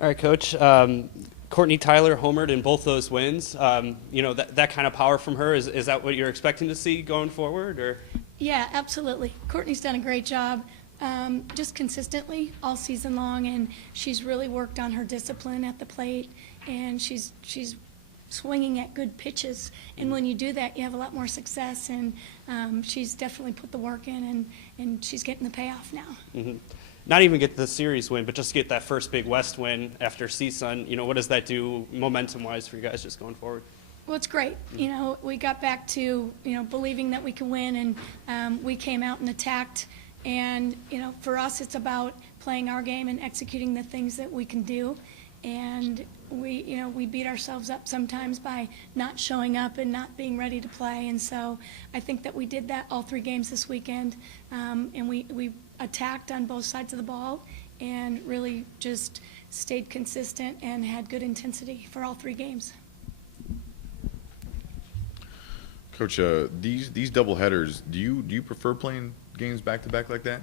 All right, Coach. Courtney Tyler homered in both those wins. That kind of power from her, is that what you're expecting to see going forward? Or? Yeah, absolutely. Courtney's done a great job just consistently all season long, and she's really worked on her discipline at the plate, and she's swinging at good pitches. And when you do that, you have a lot more success, and she's definitely put the work in, and she's getting the payoff now. Mm-hmm. Not even get the series win, but just get that first Big West win after CSUN. What does that do momentum-wise for you guys just going forward? Well, it's great. We got back to, believing that we can win, and we came out and attacked. And, for us, it's about playing our game and executing the things that we can do. And we beat ourselves up sometimes by not showing up and not being ready to play. And so I think that we did that all 3 games this weekend. And we attacked on both sides of the ball and really just stayed consistent and had good intensity for all 3 games. Coach, these double headers, do you prefer playing games back to back like that?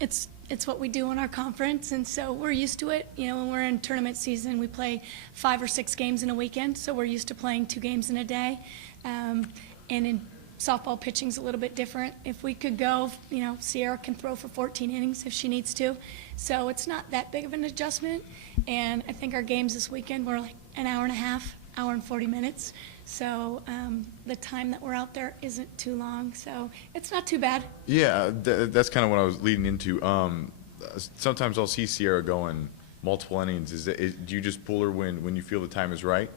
It's what we do in our conference, and so we're used to it. When we're in tournament season, we play 5 or 6 games in a weekend, so we're used to playing 2 games in a day. And in softball, pitching's a little bit different. If we could go, Sierra can throw for 14 innings if she needs to, so it's not that big of an adjustment. And I think our games this weekend were like an hour and a half, hour and 40 minutes. So the time that we're out there isn't too long, so it's not too bad. Yeah, that's kind of what I was leading into. Sometimes I'll see Sierra going multiple innings. Do you just pull her when you feel the time is right?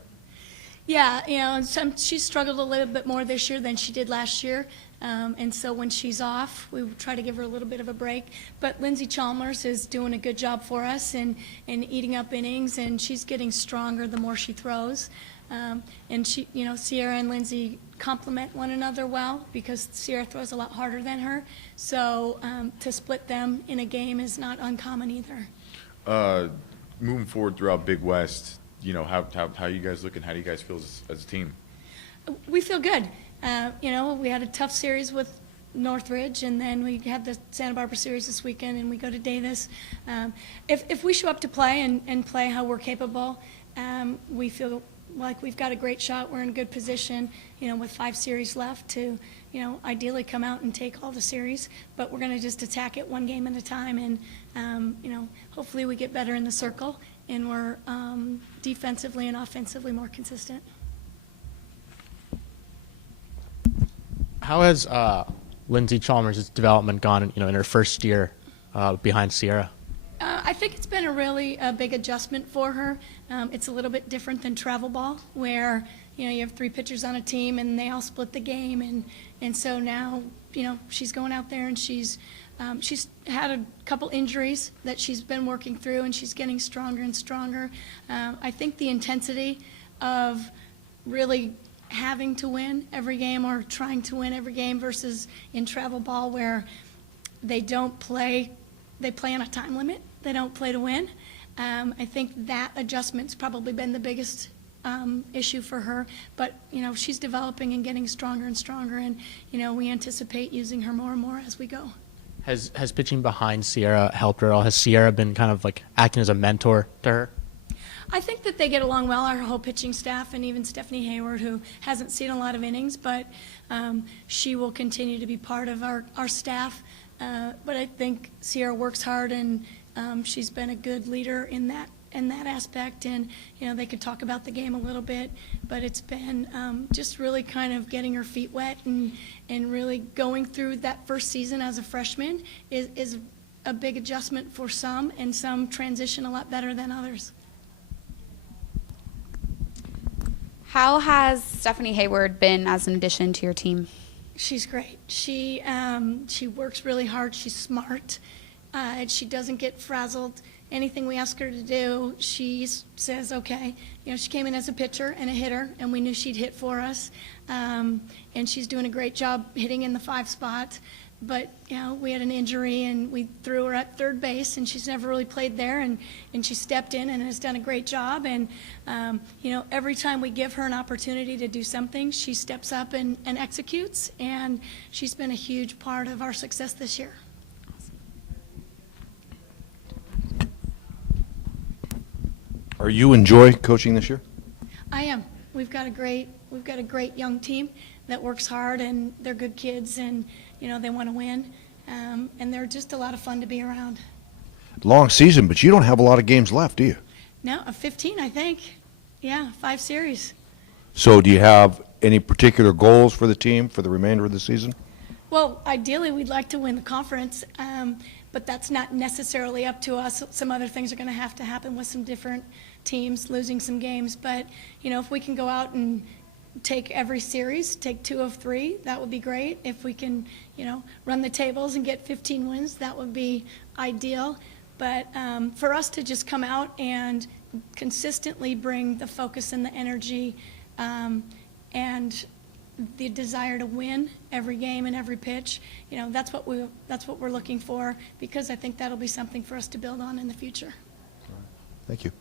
Yeah, she's struggled a little bit more this year than she did last year. And so when she's off, we try to give her a little bit of a break. But Lindsay Chalmers is doing a good job for us and eating up innings, and she's getting stronger the more she throws. And she, Sierra and Lindsay complement one another well because Sierra throws a lot harder than her. So to split them in a game is not uncommon either. Moving forward throughout Big West, how you guys looking? How do you guys feel as a team? We feel good. We had a tough series with Northridge, and then we had the Santa Barbara series this weekend, and we go to Davis. If we show up to play and play how we're capable, we feel like we've got a great shot. We're in a good position, with 5 series left to, ideally come out and take all the series. But we're going to just attack it 1 game at a time, and, hopefully we get better in the circle, and we're defensively and offensively more consistent. How has Lindsay Chalmers' development gone, in her first year behind Sierra? I think it's been a really big adjustment for her. It's a little bit different than travel ball, where you have 3 pitchers on a team and they all split the game, and so now she's going out there and she's had a couple injuries that she's been working through, and she's getting stronger and stronger. I think the intensity of really having to win every game or trying to win every game versus in travel ball where they play on a time limit. They don't play to win. I think that adjustment's probably been the biggest issue for her. But, she's developing and getting stronger and stronger, and, we anticipate using her more and more as we go. Has pitching behind Sierra helped her at all? Has Sierra been kind of like acting as a mentor to her? I think that they get along well, our whole pitching staff, and even Stephanie Hayward, who hasn't seen a lot of innings, but she will continue to be part of our staff. But I think Sierra works hard, and she's been a good leader in that aspect. And they could talk about the game a little bit, but it's been just really kind of getting her feet wet and really going through that first season as a freshman is a big adjustment for some, and some transition a lot better than others. How has Stephanie Hayward been as an addition to your team? She's great. She works really hard. She's smart. And she doesn't get frazzled. Anything we ask her to do, she says, okay. She came in as a pitcher and a hitter, and we knew she'd hit for us. And she's doing a great job hitting in the 5 spot. But, we had an injury, and we threw her at third base, and she's never really played there, and she stepped in and has done a great job. And, every time we give her an opportunity to do something, she steps up and executes, and she's been a huge part of our success this year. Are you enjoy coaching this year? I am. We've got a great young team that works hard, and they're good kids, and they want to win, and they're just a lot of fun to be around. Long season, but you don't have a lot of games left, do you? No, 15, I think. Yeah, 5 series. So do you have any particular goals for the team for the remainder of the season? Well, ideally, we'd like to win the conference, but that's not necessarily up to us. Some other things are going to have to happen with some different teams losing some games. But, if we can go out and take every series, take 2 of 3, that would be great. If we can, run the tables and get 15 wins, that would be ideal. But for us to just come out and consistently bring the focus and the energy and the desire to win every game and every pitch, that's what we're looking for, because I think that'll be something for us to build on in the future. Thank you.